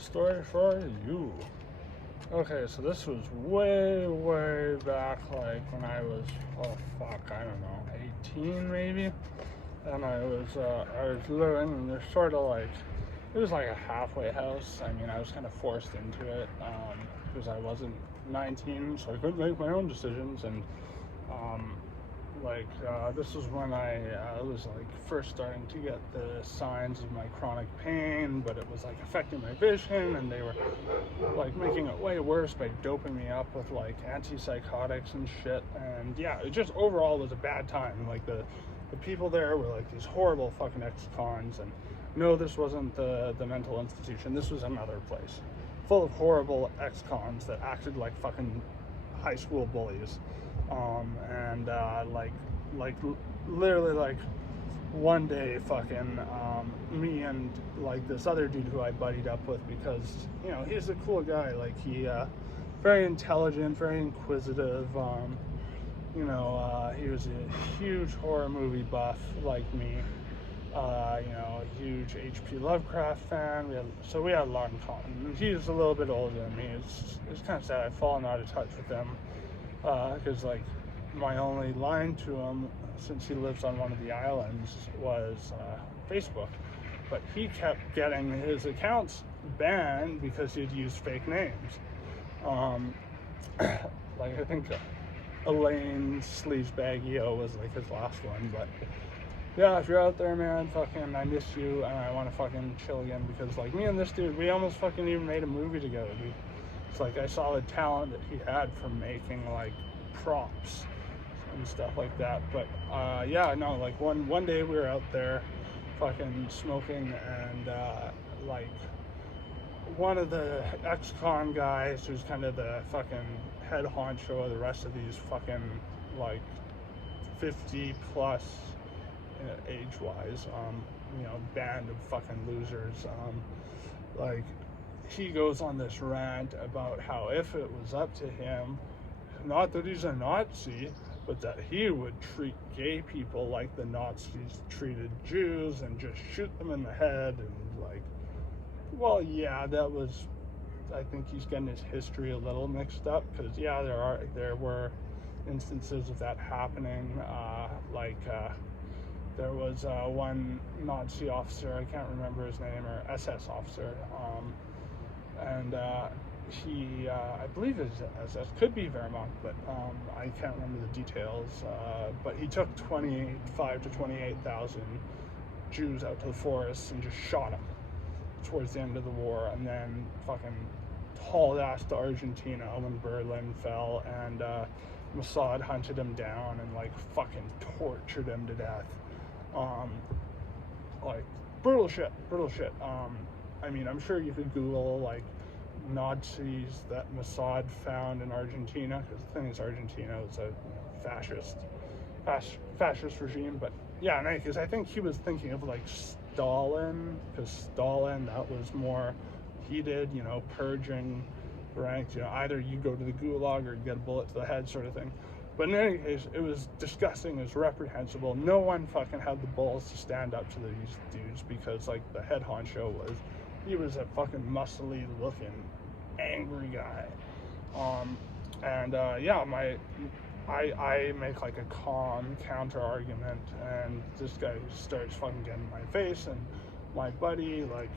story for you. Okay, so this was way back, like when I was, I don't know, 18 maybe. And I was living, and there's sort of like, it was like a halfway house. I mean, I was kind of forced into it, because I wasn't 19, so I couldn't make my own decisions. And this was when I was like first starting to get the signs of my chronic pain, but it was like affecting my vision, and they were like making it way worse by doping me up with like antipsychotics and shit. And yeah, it just overall was a bad time. Like the people there were like these horrible fucking ex-cons, and no, this wasn't the mental institution. This was another place full of horrible ex-cons that acted like fucking high school bullies. Literally like one day fucking me and like this other dude who I buddied up with, because you know he's a cool guy, like he very intelligent, very inquisitive, he was a huge horror movie buff like me, huge H.P. Lovecraft fan. We had a lot in common. He's a little bit older than me. It's kind of sad. I've fallen out of touch with him, because like my only line to him, since he lives on one of the islands, was Facebook. But he kept getting his accounts banned because he'd used fake names. Like I think Elaine Sleazebaggio was like his last one. But yeah, if you're out there, man, fucking I miss you, and I want to fucking chill again, because like me and this dude, we almost fucking even made a movie together, dude. It's like I saw the talent that he had from making like props and stuff like that. But like one day we were out there fucking smoking, and like one of the ex-con guys, who's kind of the fucking head honcho of the rest of these fucking like 50 plus age-wise, band of fucking losers, like he goes on this rant about how if it was up to him, not that he's a Nazi, but that he would treat gay people like the Nazis treated Jews and just shoot them in the head. And like, well, yeah, that was, I think he's getting his history a little mixed up, because yeah, there were instances of that happening. There was one Nazi officer, I can't remember his name, or SS officer, and he, I believe his SS, could be Wehrmacht, but I can't remember the details, but he took 25 to 28,000 Jews out to the forests and just shot them towards the end of the war, and then fucking hauled ass to Argentina when Berlin fell, and Mossad hunted him down and like fucking tortured him to death. Like brutal shit. I mean, I'm sure you could Google like Nazis that Mossad found in Argentina, because the thing is, Argentina was a fascist regime. But yeah, because I think he was thinking of like Stalin, because Stalin, that was more heated, purging ranks, either you go to the gulag or you get a bullet to the head sort of thing. But in any case, it was disgusting, it was reprehensible. No one fucking had the balls to stand up to these dudes, because like the head honcho he was a fucking muscly looking angry guy. I make like a calm counter argument, and this guy starts fucking getting in my face, and my buddy, like,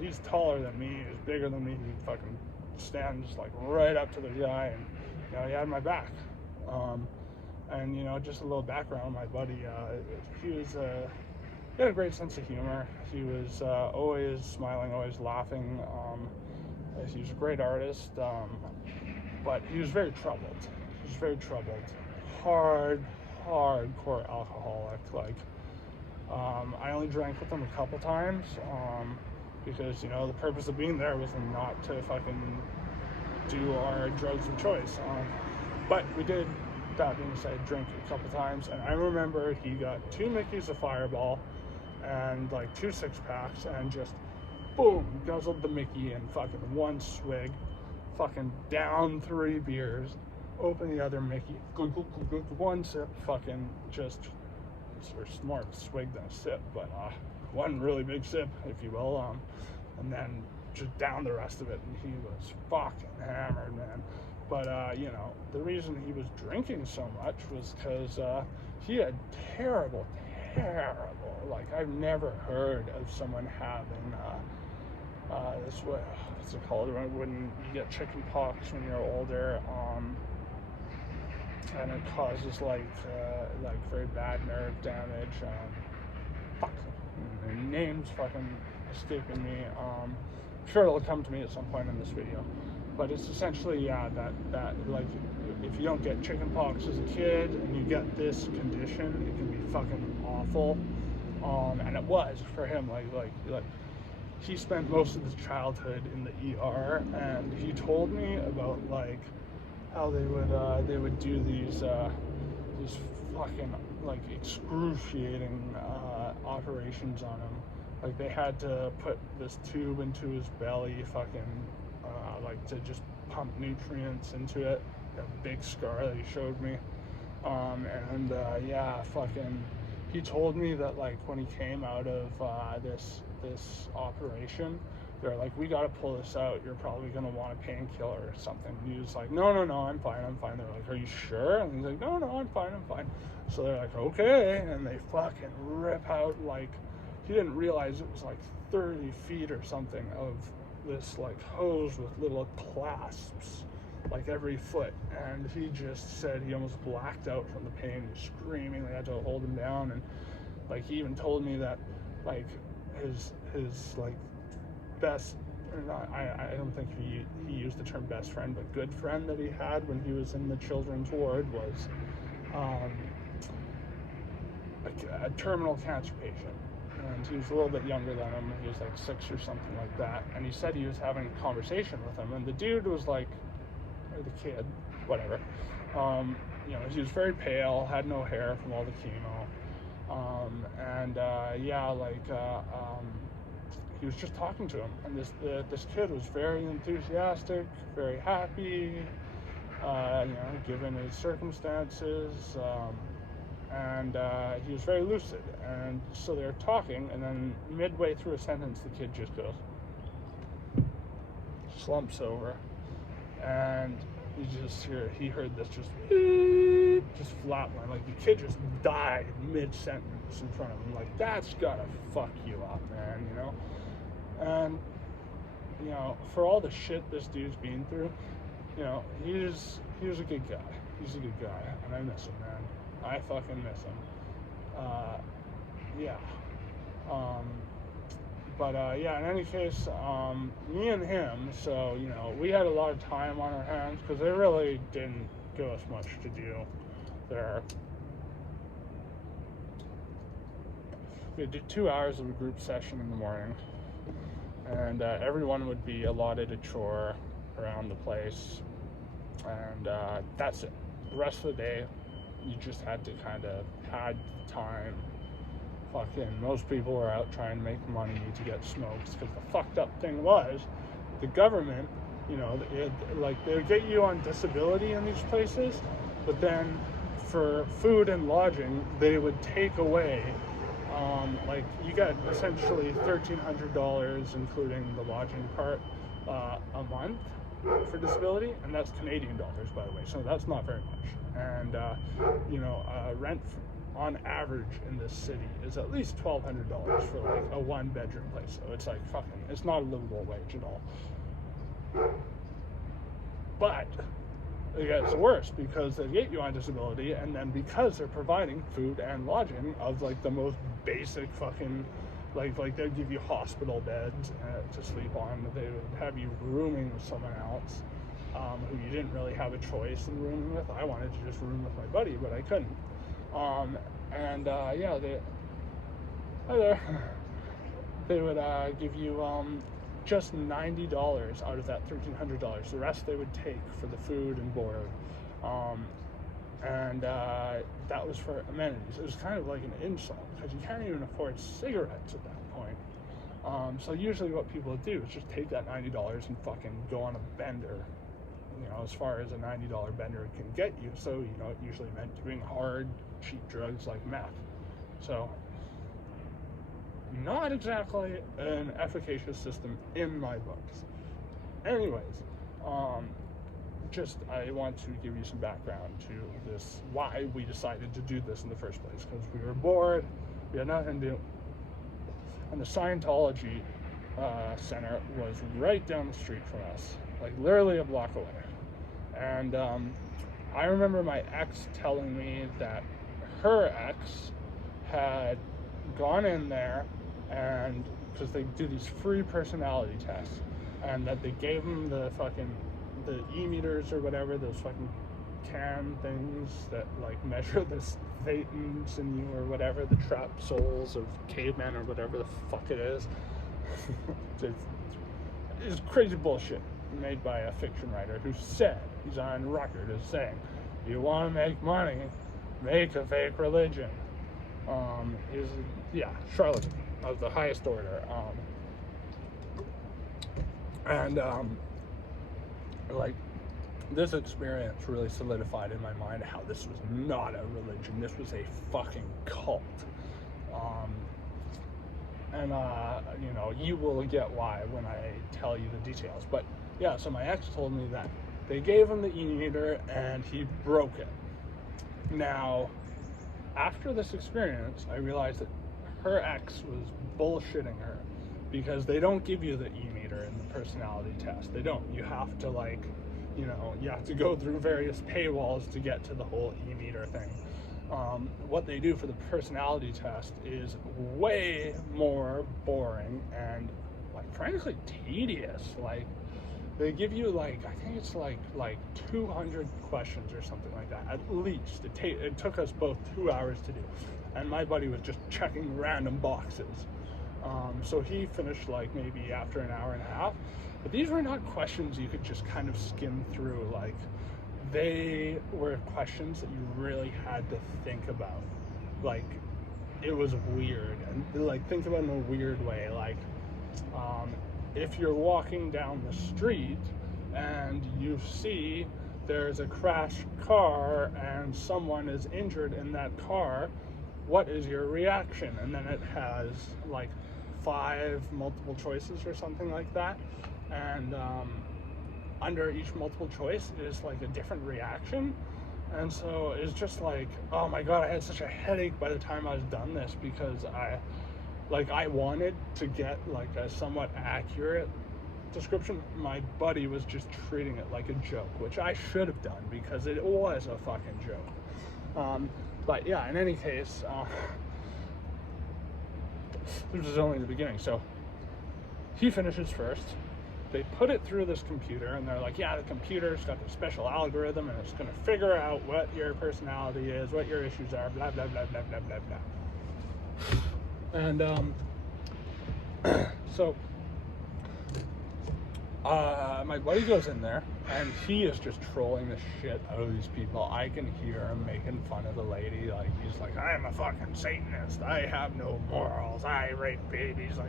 he's taller than me, he's bigger than me, he fucking stands like right up to the guy, and he had my back. Just a little background, my buddy, he had a great sense of humor. He was always smiling, always laughing. He was a great artist, but he was very troubled. Hardcore alcoholic. Like, I only drank with him a couple times, because the purpose of being there was not to fucking do our drugs of choice. But we did, that being said, drink a couple times, and I remember he got 2 Mickeys of Fireball and like 2 6-packs, and just boom, guzzled the Mickey in fucking one swig, fucking down 3 beers, open the other Mickey, glug, glug, glug, glug, one sip, fucking just, or more of a swig than a sip, but one really big sip, if you will, and then just down the rest of it, and he was fucking hammered, man. But you know, the reason he was drinking so much was because he had terrible, like, I've never heard of someone having this, what's it called, when you get chicken pox when you're older, and it causes like very bad nerve damage. Fuck, the name's fucking escaping me. I'm sure it'll come to me at some point in this video. But it's essentially, yeah, that like, if you don't get chicken pox as a kid and you get this condition, it can be fucking awful. And it was for him, like he spent most of his childhood in the ER, and he told me about like how they would do these fucking like excruciating operations on him. Like, they had to put this tube into his belly, fucking like to just pump nutrients into it. A big scar that he showed me. Yeah, fucking, he told me that like when he came out of this operation, they're like, we gotta pull this out, you're probably gonna want a painkiller or something. And he was like, no, I'm fine. They're like, are you sure? And he's like, no, I'm fine. So they're like, okay, and they fucking rip out, like, he didn't realize it was like 30 feet or something of this like hose with little clasps like every foot, and he just said he almost blacked out from the pain. He was screaming, they had to hold him down. And like, he even told me that like his like best, or not, I don't think he used the term best friend, but good friend that he had when he was in the children's ward was a terminal cancer patient. And he was a little bit younger than him. He was like 6 or something like that. And he said he was having a conversation with him, and the dude was like, or the kid, whatever, you know, he was very pale, had no hair from all the chemo, he was just talking to him, and this kid was very enthusiastic, very happy, you know, given his circumstances, and he was very lucid. And so they're talking, and then midway through a sentence, the kid just goes, slumps over, and he heard this just flatline, like the kid just died mid-sentence in front of him. Like, that's gotta fuck you up, man, you know? And, you know, for all the shit this dude's been through, you know, he was a good guy. He's a good guy, and I miss him, man. I fucking miss him. Yeah. Yeah, in any case, me and him, so, you know, we had a lot of time on our hands, because they really didn't give us much to do there. We did 2 hours of a group session in the morning, and everyone would be allotted a chore around the place, and that's it. The rest of the day, you just had to kind of pad time. Fucking most people were out trying to make money to get smokes, because the fucked up thing was, the government, you know, they would get you on disability in these places, but then for food and lodging, they would take away, like, you got essentially $1,300, including the lodging part, a month for disability, and that's Canadian dollars, by the way, so that's not very much. And you know, rent on average in this city is at least $1,200 for like a 1-bedroom place. So it's like fucking, it's not a livable wage at all. But it gets worse, because they get you on disability, and then because they're providing food and lodging of like the most basic fucking, like they'd give you hospital beds to sleep on. They would have you rooming with someone else, who you didn't really have a choice in rooming with. I wanted to just room with my buddy, but I couldn't. Yeah, hi there. They would give you just $90 out of that $1,300. The rest they would take for the food and board. That was for amenities. It was kind of like an insult, because you can't even afford cigarettes at that point. So usually what people do is just take that $90 and fucking go on a bender, you know, as far as a $90 bender can get you. So, you know, it usually meant doing hard, cheap drugs like meth. So not exactly an efficacious system in my books. Anyways, I want to give you some background to this, why we decided to do this in the first place, because we were bored, we had nothing to do, and the Scientology center was right down the street from us, like literally a block away. And I remember my ex telling me that her ex had gone in there, and because they do these free personality tests, and that they gave them the e-meters or whatever, those fucking can things that like measure the thetans in you or whatever, the trapped souls of cavemen or whatever the fuck it is. It's crazy bullshit made by a fiction writer who said, he's on record as saying, you want to make money, make a fake religion. Charlatan of the highest order. This experience really solidified in my mind how this was not a religion, this was a fucking cult. You will get why when I tell you the details. But yeah, so my ex told me that they gave him the e-meter and he broke it. Now, after this experience, I realized that her ex was bullshitting her, because they don't give you the e-meter in the personality test. They don't. You have to you have to go through various paywalls to get to the whole e-meter thing. What they do for the personality test is way more boring and frankly tedious. They give you I think it's like 200 questions or something like that, at least. It took us both 2 hours to do, and my buddy was just checking random boxes. So he finished maybe after an hour and a half. But these were not questions you could just kind of skim through. They were questions that you really had to think about. It was weird, and think about it in a weird way. If you're walking down the street and you see there's a crashed car and someone is injured in that car, what is your reaction? And then it has 5 multiple choices or something like that, and under each multiple choice is a different reaction. And so it's just oh my god, I had such a headache by the time I was done this, because I wanted to get a somewhat accurate description. My buddy was just treating it like a joke, which I should have done, because it was a fucking joke. But yeah, in any case, this is only the beginning. So he finishes first. They put it through this computer, and they're yeah, the computer's got the special algorithm, and it's going to figure out what your personality is, what your issues are, blah, blah, blah, blah, blah, blah, blah. And so my buddy goes in there, and he is just trolling the shit out of these people. I can hear him making fun of the lady. He's I'm a fucking Satanist. I have no morals. I rape babies.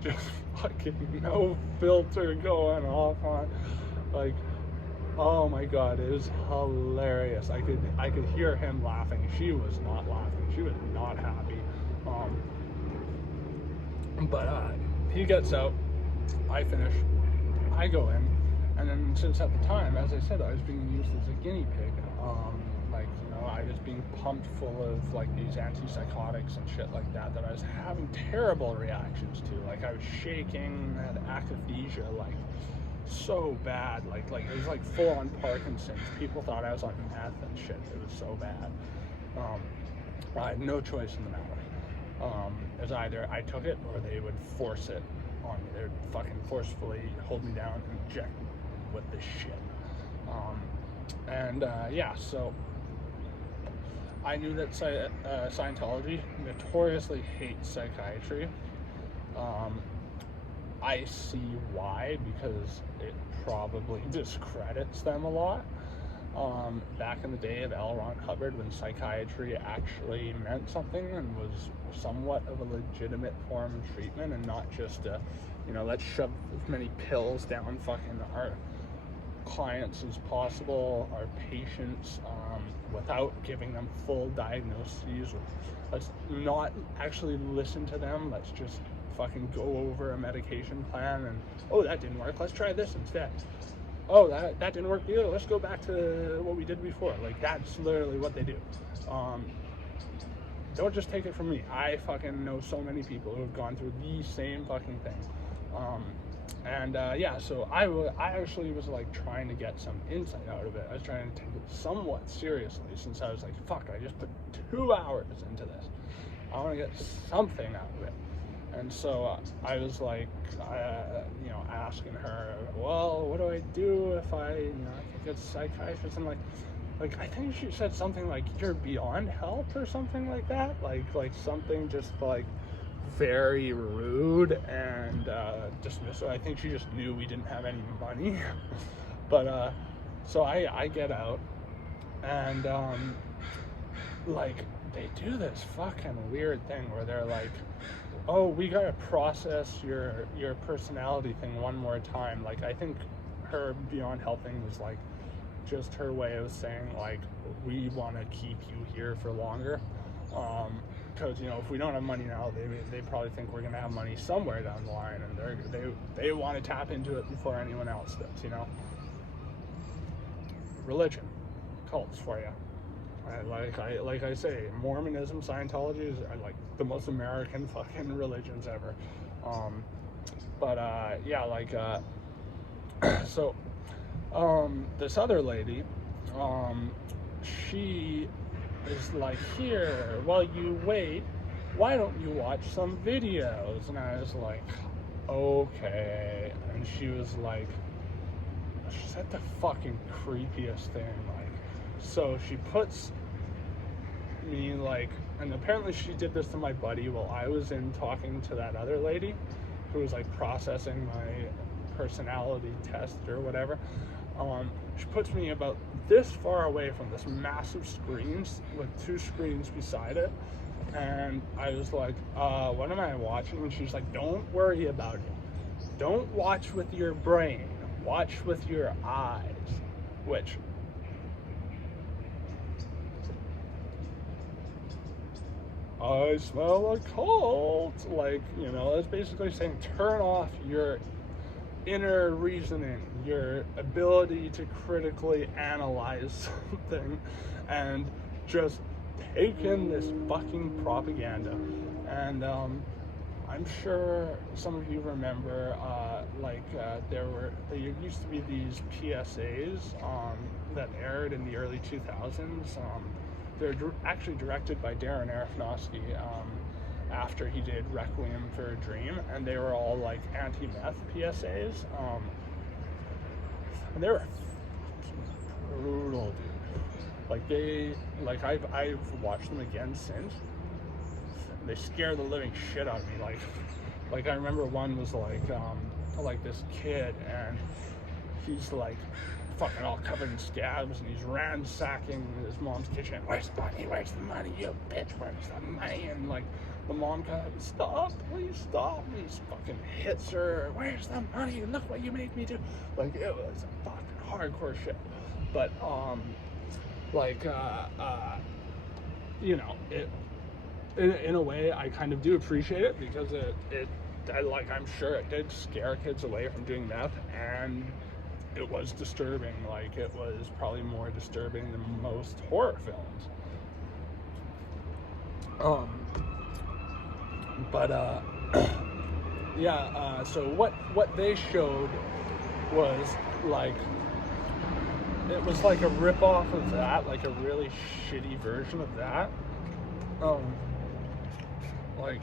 Just fucking no filter going off on. Oh my god, it was hilarious. I could hear him laughing. She was not laughing. She was not happy. But he gets out. I finish. I go in, and then since at the time, as I said, I was being used as a guinea pig. I was being pumped full of these antipsychotics and shit like that I was having terrible reactions to. I was shaking, had akathisia, so bad. It was full on Parkinson's. People thought I was on meth and shit. It was so bad. I had no choice in the matter. It was either I took it or they would force it on me. They would fucking forcefully hold me down and inject me with this shit. So I knew that Scientology notoriously hates psychiatry. I see why, because it probably discredits them a lot. Back in the day of L. Ron Hubbard, when psychiatry actually meant something and was somewhat of a legitimate form of treatment, and not just let's shove as many pills down fucking our clients as possible, our patients, without giving them full diagnoses. Let's not actually listen to them. Let's just fucking go over a medication plan and, oh, that didn't work, let's try this instead. Oh, that didn't work either, let's go back to what we did before. Like, that's literally what they do. Don't just take it from me. I fucking know so many people who have gone through the same fucking thing. Yeah, so I actually was like trying to get some insight out of it. I was trying to take it somewhat seriously, since I was like, fuck, I just put 2 hours into this. I want to get something out of it. And so I was like, asking her, well, what do I do if I can get a psychiatrist? And like I think she said something like, you're beyond help or something like that. Like something just like very rude and dismissive. I think she just knew we didn't have any money. But so I get out, and like they do this fucking weird thing where they're like, oh, we gotta process your personality thing one more time. Like, I think her beyond helping was like just her way of saying like, we want to keep you here for longer, because if we don't have money now, they probably think we're gonna have money somewhere down the line, and they want to tap into it before anyone else does. Religion, cults for you. Like I say, Mormonism, Scientology are like the most American fucking religions ever. So this other lady, she is like, here, while you wait, why don't you watch some videos? And I was like, okay. And she was like, she said the fucking creepiest thing, like, so she puts me like, and apparently she did this to my buddy while I was in talking to that other lady who was like processing my personality test or whatever. She puts me about this far away from this massive screens with 2 screens beside it, and I was like, what am I watching? And she's like, don't worry about it, don't watch with your brain, watch with your eyes. Which, I smell a cult. Like, it's basically saying turn off your inner reasoning, your ability to critically analyze something, and just take in this fucking propaganda. And I'm sure some of you remember, there used to be these PSAs that aired in the early 2000s. They're actually directed by Darren Aronofsky, after he did Requiem for a Dream, and they were all like anti-meth PSAs, and they were brutal, dude. I've watched them again since. They scare the living shit out of me. Like I remember one was like this kid, and he's like fucking all covered in scabs, and he's ransacking his mom's kitchen. Where's the money? Where's the money? You bitch, where's the money? And like the mom kind of, stop, please stop. And he fucking hits her. Where's the money? Look what you made me do. Like, it was fucking hardcore shit. But in a way, I kind of do appreciate it, because I'm sure it did scare kids away from doing meth, and it was disturbing. Like, it was probably more disturbing than most horror films. So what they showed was like, it was like a rip-off of that, like a really shitty version of that. Like,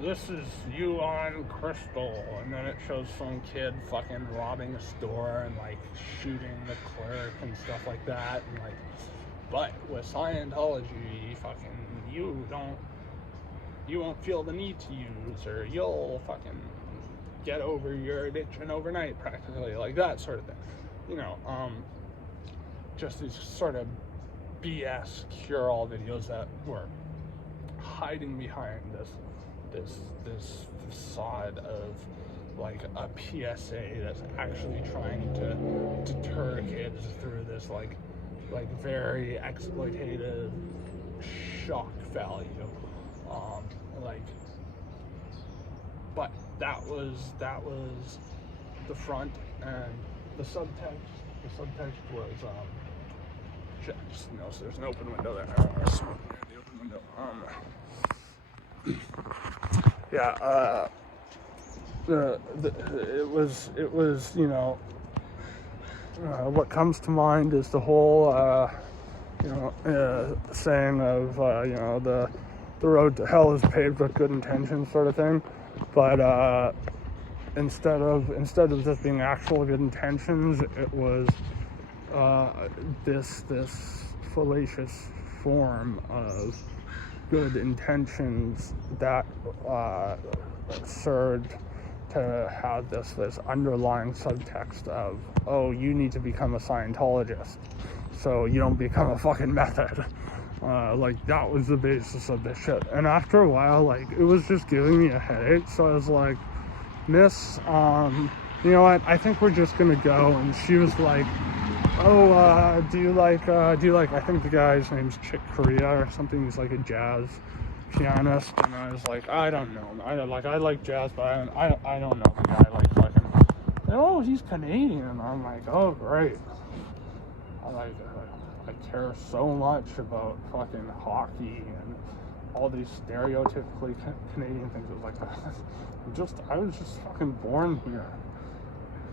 this is you on crystal, and then it shows some kid fucking robbing a store and like shooting the clerk and stuff like that, and like, but with Scientology, fucking you won't feel the need to use, or you'll fucking get over your addiction overnight, practically, like that sort of thing. Just these sort of BS cure-all videos that were hiding behind this facade of like a PSA that's actually trying to deter kids through this like very exploitative shock value. Like, but that was the front, and the subtext was shit, just, you know, so there's an open window there. Smoke near the open window. Yeah, it was, you know, what comes to mind is the whole, saying of, you know, the road to hell is paved with good intentions, sort of thing. But instead of just being actual good intentions, it was this fallacious form of good intentions that served to have this underlying subtext of, oh, you need to become a Scientologist so you don't become a fucking method. Like, that was the basis of this shit. And after a while, like, it was just giving me a headache, so I was like, Miss, you know what, I think we're just gonna go. And she was like, oh, do you like, I think the guy's name's Chick Corea or something, he's like a jazz pianist. And I was like, I don't know, I like jazz, but I don't know the guy, like, fucking, oh, he's Canadian. And I'm like, oh, great. I care so much about fucking hockey and all these stereotypically Canadian things. It was like, I was just fucking born here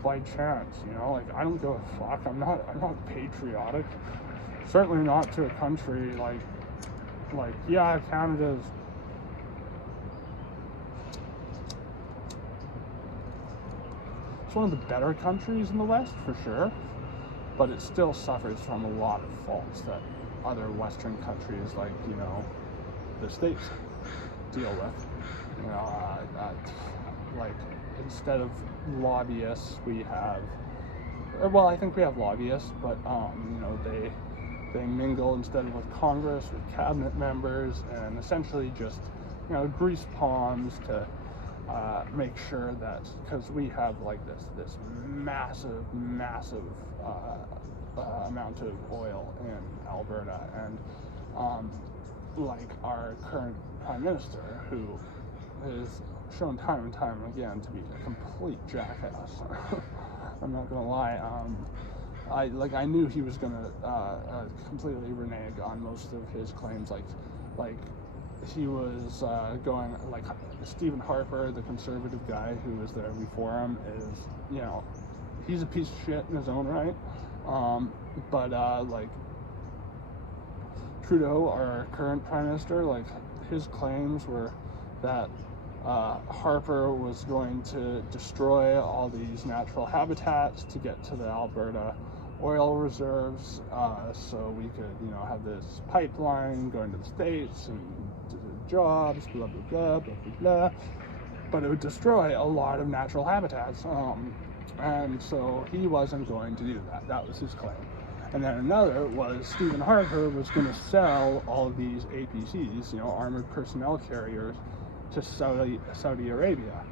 by chance, you know. Like, I don't give a fuck. I'm not patriotic. Certainly not to a country like yeah, Canada's. It's one of the better countries in the West for sure, but it still suffers from a lot of faults that other Western countries, like, you know, the States, deal with. You know, like, instead of lobbyists, we have, well, I think we have lobbyists, but you know, they mingle instead of with Congress, with cabinet members, and essentially just, you know, grease palms to make sure that, because we have like this massive amount of oil in Alberta, and like our current Prime Minister, who is shown time and time again to be a complete jackass. I'm not gonna lie. I knew he was gonna completely renege on most of his claims. Like he was going, like, Stephen Harper, the conservative guy who was there before him, is, you know, he's a piece of shit in his own right. But like Trudeau, our current Prime Minister, like, his claims were that Harper was going to destroy all these natural habitats to get to the Alberta oil reserves, so we could, you know, have this pipeline going to the States and to the jobs, blah blah blah blah blah blah. But it would destroy a lot of natural habitats, and so he wasn't going to do that. That was his claim. And then another was Stephen Harper was going to sell all of these APCs, you know, armored personnel carriers, to Saudi Arabia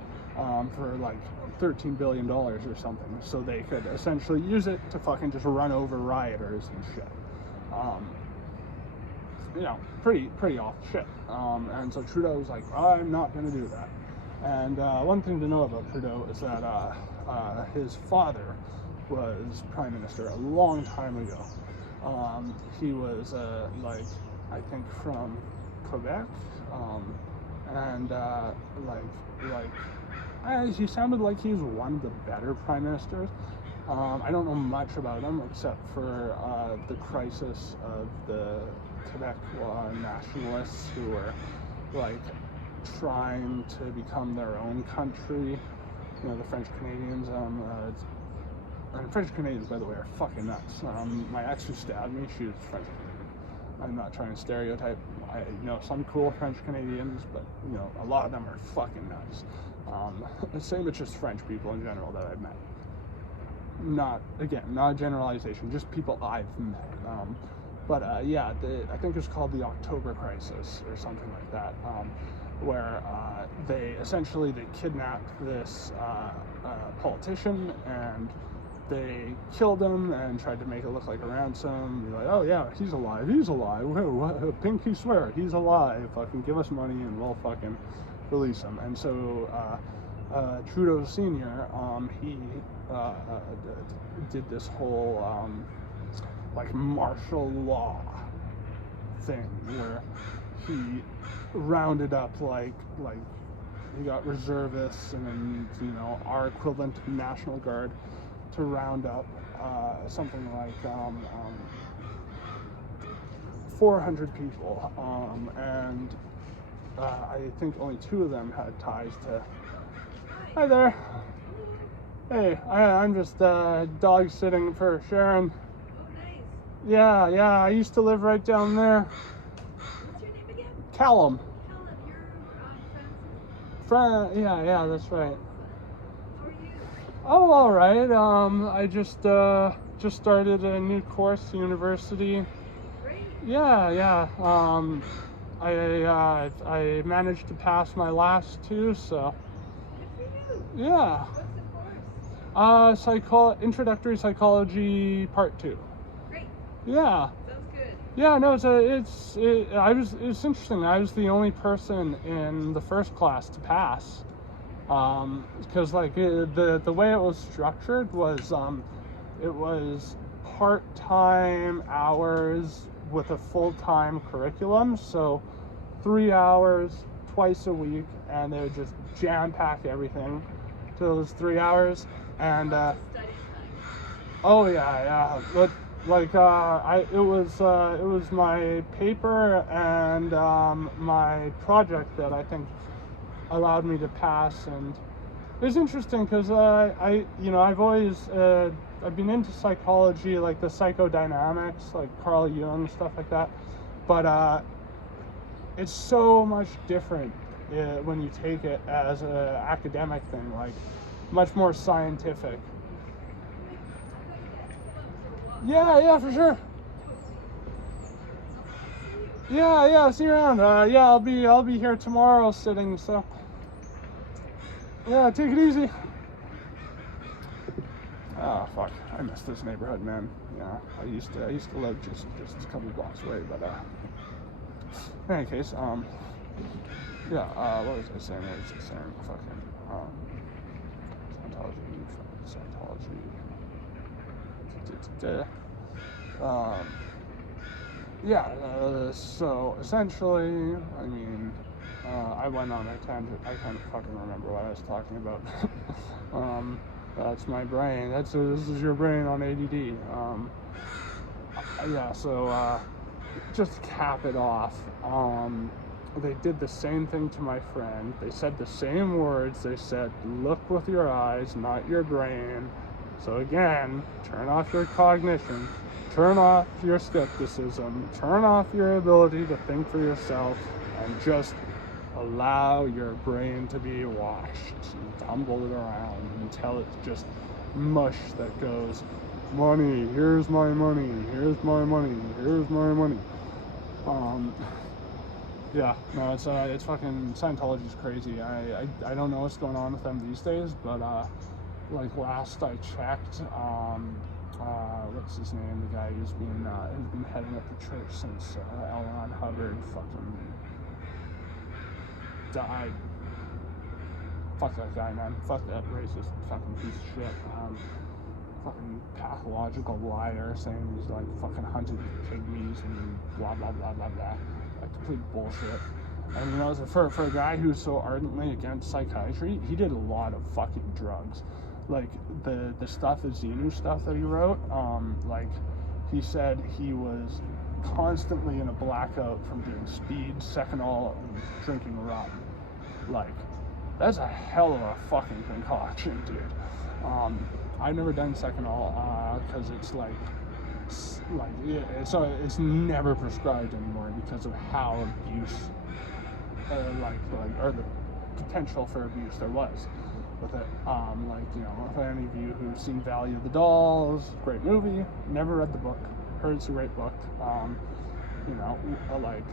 for like $13 billion or something, so they could essentially use it to fucking just run over rioters and shit. You know, pretty awful shit. And so Trudeau was like, I'm not going to do that. And one thing to know about Trudeau is that his father was Prime Minister a long time ago. He was like, I think from Quebec, and he sounded like he was one of the better prime ministers. I don't know much about him except for the crisis of the Quebec nationalists who were like trying to become their own country. You know, the French Canadians. And French Canadians, by the way, are fucking nuts. My ex who stabbed me, she was French Canadian. I'm not trying to stereotype. I know some cool French Canadians, but, you know, a lot of them are fucking nuts. The same with just French people in general that I've met. Not a generalization, just people I've met. But yeah, I think it's called the October Crisis or something like that, where they kidnapped this politician, and they killed him and tried to make it look like a ransom. Be like, oh yeah, he's alive. Whoa, pinky swear, he's alive. Fucking give us money and we'll fucking release him. And so Trudeau Sr., he did this whole like martial law thing where he rounded up like he got reservists and our equivalent to National Guard to round up something like 400 people, and I think only 2 of them had ties to. Hi there. Hey, I'm just dog sitting for Sharon. Oh, nice. Yeah, I used to live right down there. What's your name again? Callum. Callum, you're Yeah, that's right. How are you? Oh, all right. I just started a new course at university. Great. Yeah. I managed to pass my last 2, so Good for you. yeah. What's the course? Introductory Psychology Part 2. Great. Yeah. Sounds good. Yeah, no, it's interesting. I was the only person in the first class to pass. Because the way it was structured was it was part-time hours with a full-time curriculum, so 3 hours twice a week, and they would just jam-pack everything to those 3 hours. And Study time. oh yeah, but it was my paper and my project that I think allowed me to pass. And it was interesting because I've always I've been into psychology, like the psychodynamics, like Carl Jung, stuff like that, but it's so much different when you take it as an academic thing, like much more scientific. Yeah, for sure. Yeah, see you around. I'll be here tomorrow sitting, so yeah, take it easy. Oh fuck, I miss this neighborhood, man. Yeah, I used to live just a couple blocks away, but in any case, what was I saying? I was just saying fucking Scientology. So essentially, I mean, I went on a tangent. I can't fucking remember what I was talking about. That's my brain. This is your brain on ADD. So just to cap it off, they did the same thing to my friend. They said the same words. They said, look with your eyes, not your brain. So again, turn off your cognition, turn off your skepticism, turn off your ability to think for yourself, and just allow your brain to be washed and tumbled around until it's just mush that goes, money, here's my money, here's my money, here's my money. It's fucking, Scientology's crazy. I don't know what's going on with them these days, but last I checked, what's his name? The guy who's been heading up the church since L. Ron Hubbard fucking died. Fuck that guy, man. Fuck that racist fucking piece of shit. Fucking pathological liar saying he's like fucking hunted pygmies and blah blah blah blah blah. Like complete bullshit. And for a guy who's so ardently against psychiatry, he did a lot of fucking drugs. Like the stuff, the Xenu stuff that he wrote, he said he was constantly in a blackout from doing speed, Seconal, and drinking rum. Like, that's a hell of a fucking concoction, dude. I've never done Seconal because it's never prescribed anymore because of how abuse, or the potential for abuse there was with it. For any of you who've seen Valley of the Dolls, great movie, never read the book, heard it's a great book. You know, like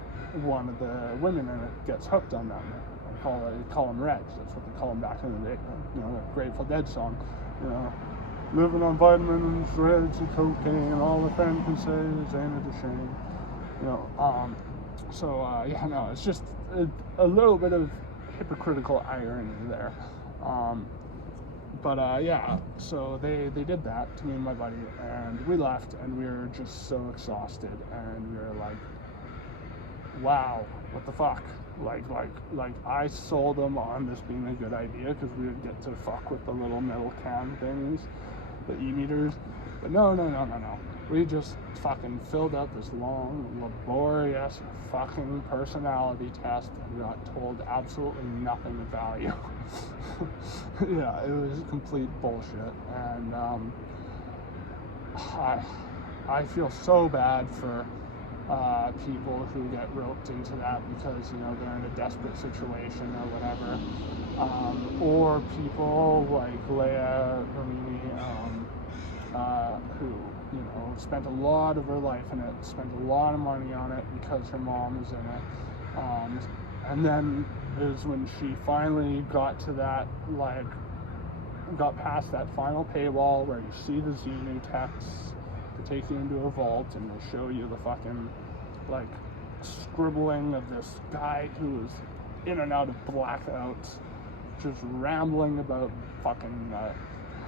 one of the women in it gets hooked on them. They call them Reds. That's what they call them back in the day. You know, the Grateful Dead song. You know, living on vitamins, Reds, and cocaine. All a friend can say is ain't it a shame. You know, yeah, no, it's just a little bit of hypocritical irony there. Yeah, so they did that to me and my buddy, and we left, and we were just so exhausted, and we were like, wow, what the fuck? Like I sold them on this being a good idea because we would get to fuck with the little metal can things, the e-meters, but no. We just fucking filled out this long, laborious fucking personality test and got told absolutely nothing of value. Yeah, it was complete bullshit, and I feel so bad for people who get roped into that because, you know, they're in a desperate situation or whatever, or people like Leia Ramini, who, you know, spent a lot of her life in it, spent a lot of money on it because her mom was in it, and then is when she finally got to that, like, got past that final paywall where you see the Xenu texts to take you into a vault, and they show you the fucking, like, scribbling of this guy who was in and out of blackouts, just rambling about fucking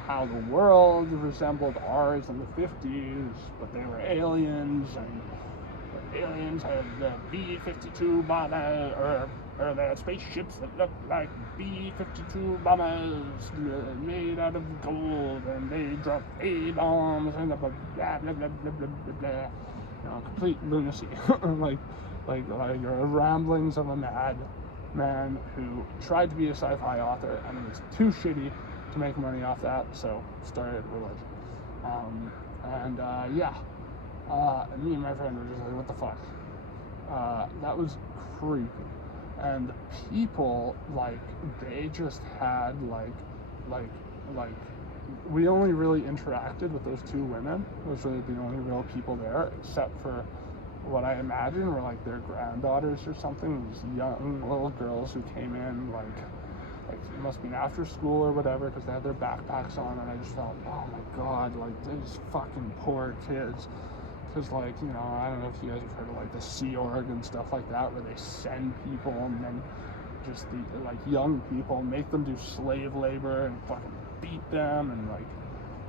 how the world resembled ours in the 50s, but they were aliens, and the aliens had the B-52 bomber, or they had spaceships that looked like B-52 bombers made out of gold, and they dropped A-bombs, and blah, blah, blah, blah, blah, blah, blah, blah. You know, complete lunacy. like ramblings of a mad man who tried to be a sci-fi author, and it was too shitty to make money off that, so started religion. Me and my friend were just like, what the fuck? That was creepy. And people, like, they just had, like, we only really interacted with those two women. Those were the only real people there, except for what I imagine were, like, their granddaughters or something, these young little girls who came in, like it must be after school or whatever, because they had their backpacks on, and I just felt, oh my god, like, these fucking poor kids. Because, like, you know, I don't know if you guys have heard of, like, the Sea Org and stuff like that, where they send people and then just, young people, make them do slave labor and fucking beat them and, like,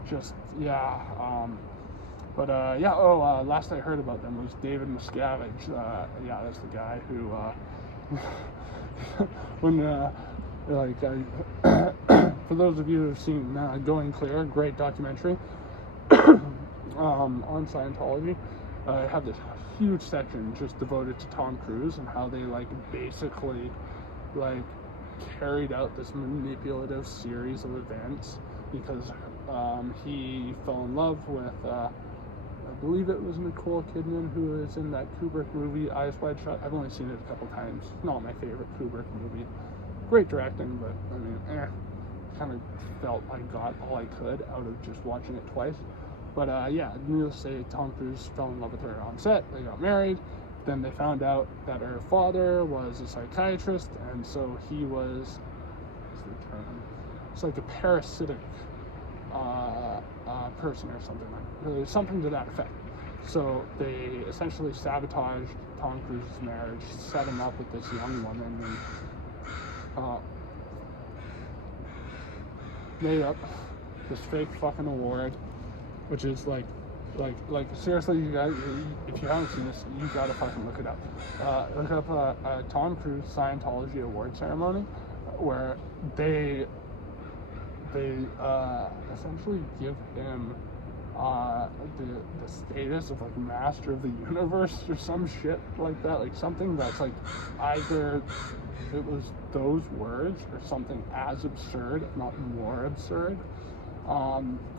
just, yeah. Last I heard about them was David Miscavige. That's the guy who, for those of you who have seen Going Clear, great documentary, on Scientology, I have this huge section just devoted to Tom Cruise and how they, like, basically, like, carried out this manipulative series of events because he fell in love with, I believe it was Nicole Kidman, who is in that Kubrick movie, Eyes Wide Shut. I've only seen it a couple times. Not my favorite Kubrick movie. Great directing, but, I mean, kind of felt I got all I could out of just watching it twice. But, needless to say, Tom Cruise fell in love with her on set. They got married. Then they found out that her father was a psychiatrist, and so he was, what's the term? It's like a parasitic person or something, something to that effect. So they essentially sabotaged Tom Cruise's marriage, set him up with this young woman, and made up this fake fucking award, which is like seriously, you guys, if you haven't seen this, you gotta fucking look it up. Look up a Tom Cruise Scientology award ceremony where they essentially give him the status of, like, master of the universe or some shit like that, like something that's, like, either it was those words or something as absurd, if not more absurd.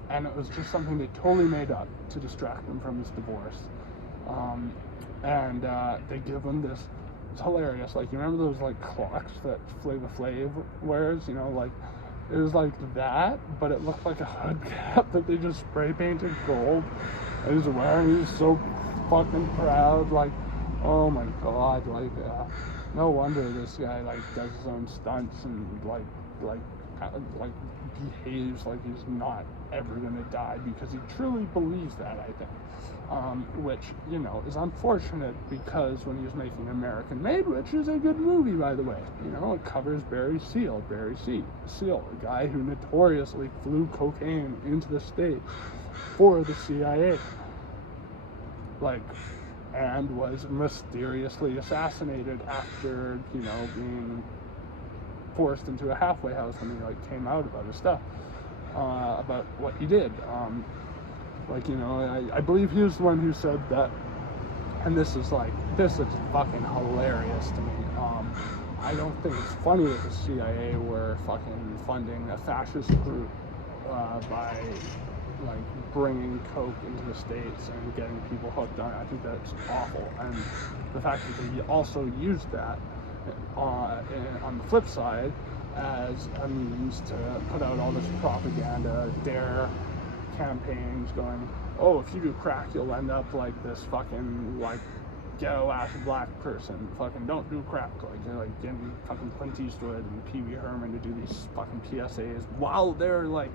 And it was just something they totally made up to distract him from his divorce. They give him this, it's hilarious, like, you remember those, like, clocks that Flavor Flav wears, you know, like, it was like that, but it looked like a hood cap that they just spray painted gold. He's wearing, he's so fucking proud, like, oh my god, like, no wonder this guy, like, does his own stunts and, like, behaves like he's not ever gonna die, because he truly believes that, I think. Which, you know, is unfortunate, because when he was making American Made, which is a good movie, by the way, you know, it covers Barry Seal, a guy who notoriously flew cocaine into the States for the CIA, like, and was mysteriously assassinated after, you know, being forced into a halfway house when he, like, came out about his stuff, about what he did. Like, you know, I believe he was the one who said that, and this is fucking hilarious to me. I don't think it's funny that the CIA were fucking funding a fascist group by, like, bringing coke into the States and getting people hooked on it. I think that's awful. And the fact that they also used that on the flip side as a means to put out all this propaganda, dare campaigns going, oh, if you do crack, you'll end up like this fucking, like, ghetto ass black person. Fucking don't do crack. Like, they're like getting fucking Clint Eastwood and Pee Wee Herman to do these fucking PSAs while they're like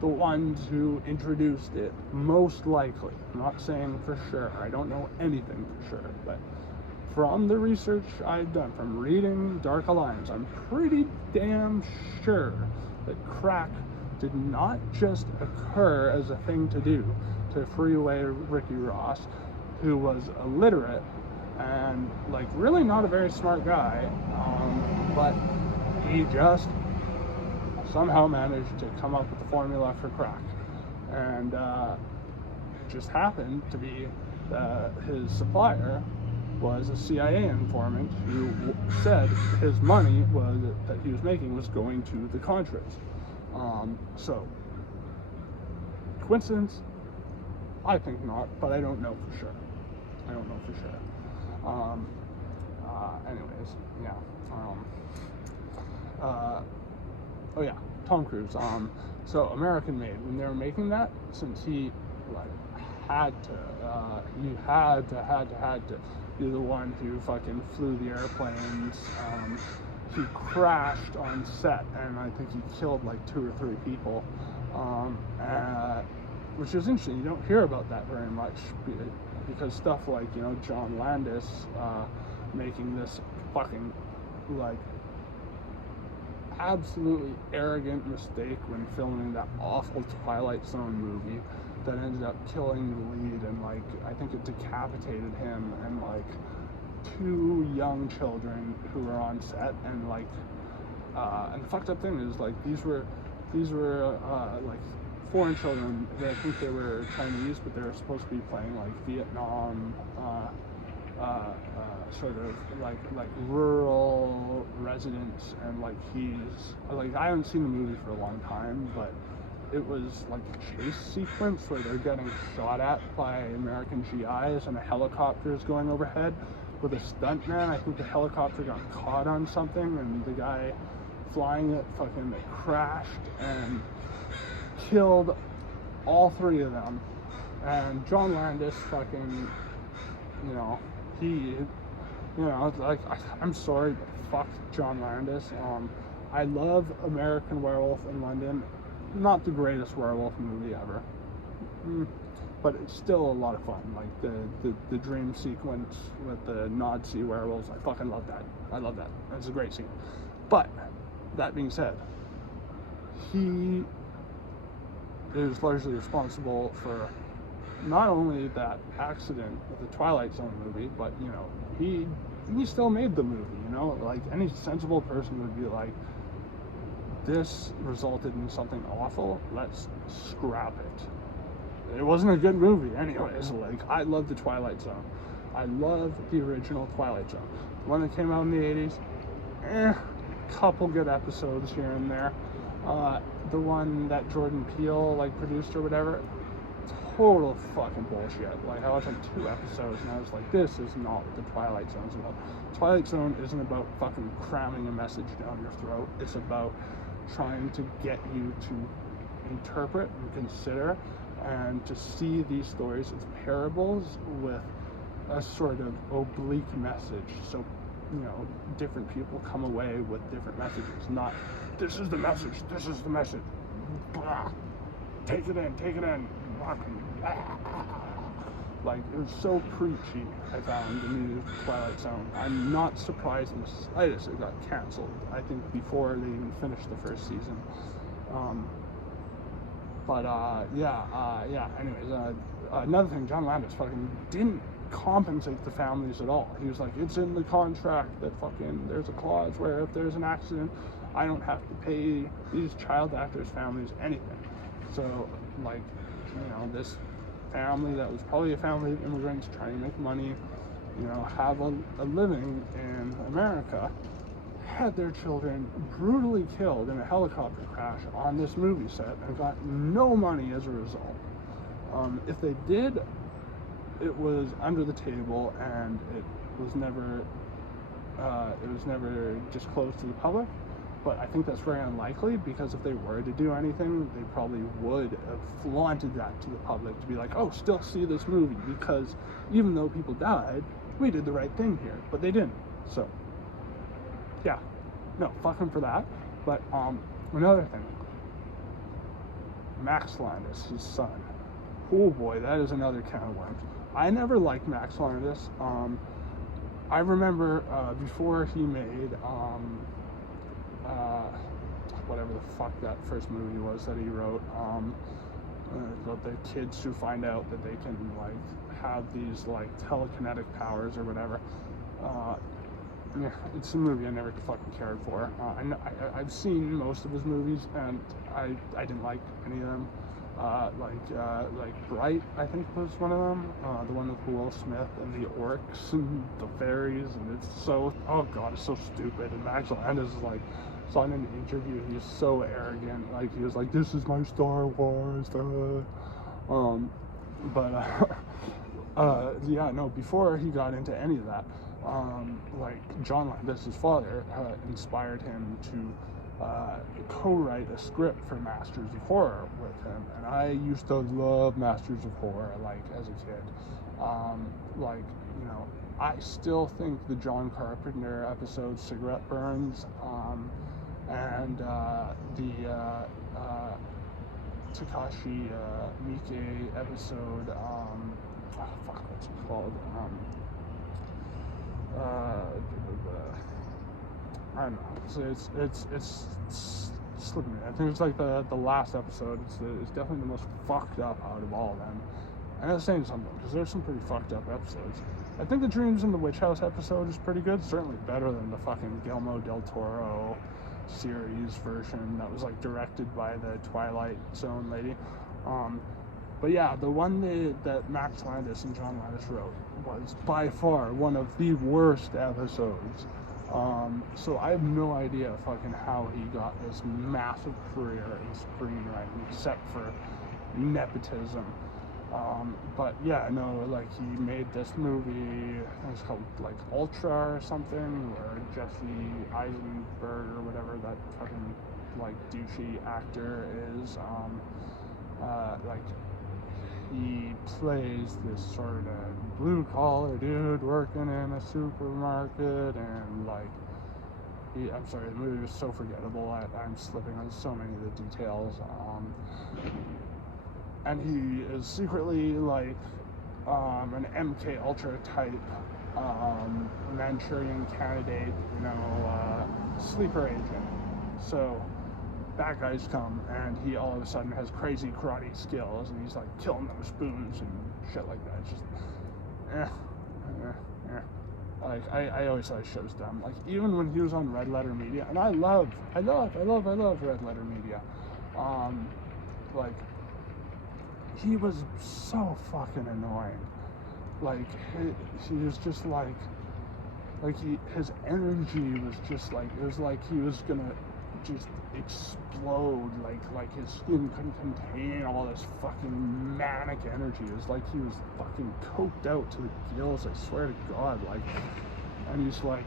the ones who introduced it, most likely. I'm not saying for sure. I don't know anything for sure, but from the research I've done, from reading Dark Alliance, I'm pretty damn sure that crack did not just occur as a thing to do to freeway Ricky Ross, who was illiterate and, like, really not a very smart guy, but he just somehow managed to come up with the formula for crack. And it just happened to be that his supplier was a CIA informant who said his money that he was making was going to the Contras. So, coincidence? I think not, but I don't know for sure. Anyways, yeah. Oh yeah, Tom Cruise. So American Made, when they were making that, since he, like, had to be the one who fucking flew the airplanes, he crashed on set, and I think he killed like 2 or 3 people, which is interesting. You don't hear about that very much, because stuff like, you know, John Landis making this fucking, like, absolutely arrogant mistake when filming that awful Twilight Zone movie that ended up killing the lead, and, like, I think it decapitated him and, like, 2 young children who were on set, and, like, and the fucked up thing is, like, these were like foreign children that I think they were Chinese, but they were supposed to be playing, like, Vietnam, sort of like rural residents, and, like, he's, like, I haven't seen the movie for a long time, but it was like a chase sequence where they're getting shot at by American GIs and a helicopter is going overhead with a stuntman. I think the helicopter got caught on something, and the guy flying it fucking crashed and killed all 3 of them. And John Landis fucking, you know, like, I'm sorry, but fuck John Landis. I love American Werewolf in London. Not the greatest werewolf movie ever, but it's still a lot of fun. Like the dream sequence with the Nazi werewolves, I fucking love that. I love that. It's a great scene. But that being said, he is largely responsible for not only that accident with the Twilight Zone movie, but, you know, he still made the movie. You know, like, any sensible person would be like, this resulted in something awful, let's scrap it. It wasn't a good movie anyways. Like, I love the Twilight Zone. I love the original Twilight Zone. The one that came out in the 80s, couple good episodes here and there. The one that Jordan Peele, like, produced or whatever, total fucking bullshit. Like, I watched like 2 episodes and I was like, this is not what the Twilight Zone's about. Twilight Zone isn't about fucking cramming a message down your throat. It's about trying to get you to interpret and consider and to see these stories as parables with a sort of oblique message. So, you know, different people come away with different messages. Not, this is the message, this is the message. Blah. Take it in. Like, it was so preachy, I found, the new Twilight Zone. I'm not surprised in the slightest it got canceled. I think before they even finished the first season. Anyways, another thing, John Landis fucking didn't compensate the families at all. He was like, it's in the contract that fucking, there's a clause where if there's an accident, I don't have to pay these child actors' families anything. So, like, you know, this family that was probably a family of immigrants trying to make money, you know, have a living in America, had their children brutally killed in a helicopter crash on this movie set and got no money as a result. If they did, it was under the table and it was never disclosed to the public. But I think that's very unlikely, because if they were to do anything, they probably would have flaunted that to the public to be like, oh, still see this movie, because even though people died, we did the right thing here. But they didn't. So, yeah. No, fuck him for that. But another thing. Max Landis, his son. Oh boy, that is another can of worms. I never liked Max Landis. I remember before he made whatever the fuck that first movie was that he wrote, about the kids who find out that they can like have these like telekinetic powers or whatever. Yeah, it's a movie I never fucking cared for. I've seen most of his movies and I didn't like any of them. Like Bright, I think was one of them. The one with Will Smith and the orcs and the fairies, and it's so, oh god, it's so stupid. And Max Landis is like, saw in an interview, he's so arrogant. Like, he was like, this is my Star Wars. Yeah, no, before he got into any of that, like John Landis, his father, inspired him to co-write a script for Masters of Horror with him, and I used to love Masters of Horror, like, as a kid. Like, you know, I still think the John Carpenter episode Cigarette Burns, and the Takashi Miike episode, what's it called? I don't know. So it's slipping me. I think it's like the last episode. It's definitely the most fucked up out of all of them. And that's saying something, because there's some pretty fucked up episodes. I think the Dreams in the Witch House episode is pretty good. Certainly better than the fucking Guillermo del Toro series version that was like directed by the Twilight Zone lady. But yeah, the one that Max Landis and John Landis wrote was by far one of the worst episodes. So I have no idea fucking how he got this massive career in screenwriting, except for nepotism. But yeah, no, like, he made this movie, I think it's called like Ultra or something, where Jesse Eisenberg or whatever that fucking like douchey actor is, like, he plays this sort of blue collar dude working in a supermarket, and like, I'm sorry, the movie was so forgettable. I'm slipping on so many of the details. And he is secretly like an MK Ultra type Manchurian candidate, you know, sleeper agent. So bad guys come, and he all of a sudden has crazy karate skills, and he's like killing them with spoons and shit like that. It's just, Like, I always thought his shit was dumb. Like, even when he was on Red Letter Media, and I love Red Letter Media. Like, he was so fucking annoying. Like, he was just like his energy was just like, it was like he was gonna just explode, like his skin couldn't contain all this fucking manic energy. It was like he was fucking coked out to the gills, I swear to God. Like, and he's like,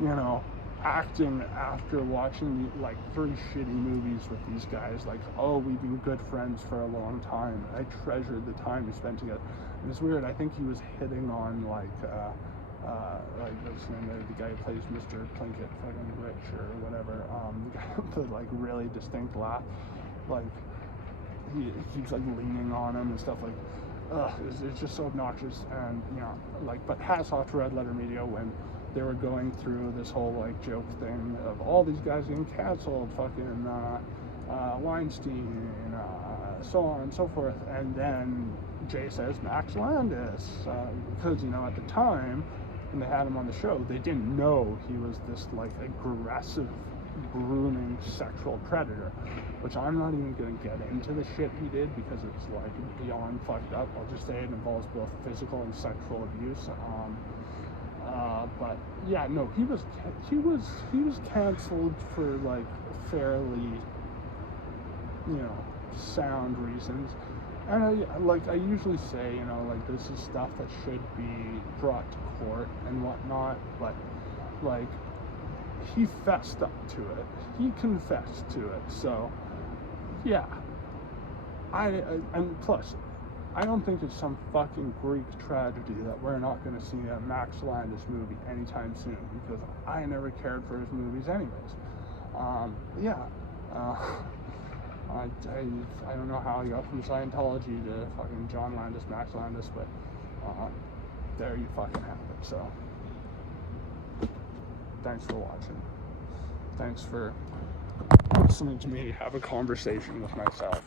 you know, acting after watching like 3 shitty movies with these guys, like, oh, we've been good friends for a long time. I treasured the time we spent together. And it's weird. I think he was hitting on like what's the name of the guy who plays Mr. Plinkett, fucking Rich or whatever. The guy with the like really distinct laugh, like he keeps like leaning on him and stuff like. It's just so obnoxious, and you know, like, but hats off to Red Letter Media when they were going through this whole like joke thing of all these guys getting canceled, fucking Weinstein, so on and so forth, and then Jay says Max Landis, because you know at the time when they had him on the show, they didn't know he was this like aggressive, grooming sexual predator, which I'm not even going to get into the shit he did because it's like beyond fucked up. I'll just say it involves both physical and sexual abuse. But yeah, no, he was canceled for like fairly, you know, sound reasons. And I usually say, you know, like this is stuff that should be brought to court and whatnot, but like he fessed up to it. He confessed to it. So yeah, and plus, I don't think it's some fucking Greek tragedy that we're not going to see a Max Landis movie anytime soon, because I never cared for his movies anyways. I don't know how I got from Scientology to fucking John Landis, Max Landis, but there you fucking have it. So thanks for watching. Thanks for listening to me have a conversation with myself.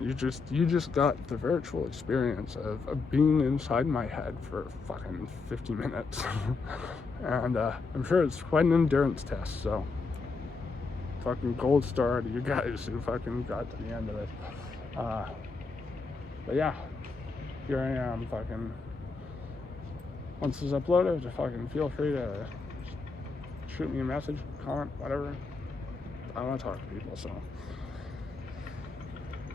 You just got the virtual experience of being inside my head for fucking 50 minutes. And I'm sure it's quite an endurance test, so fucking gold star to you guys who fucking got to the end of it. But yeah, here I am, fucking, once it's uploaded, fucking feel free to shoot me a message, comment, whatever. I want to talk to people, so.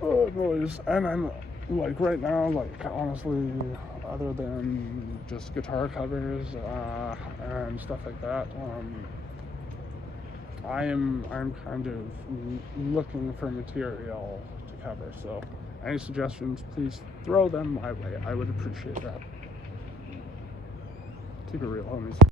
Oh, boys, and I'm, like, right now, like, honestly, other than just guitar covers, and stuff like that, I'm kind of looking for material to cover, so any suggestions, please throw them my way. I would appreciate that. Keep it real, homies.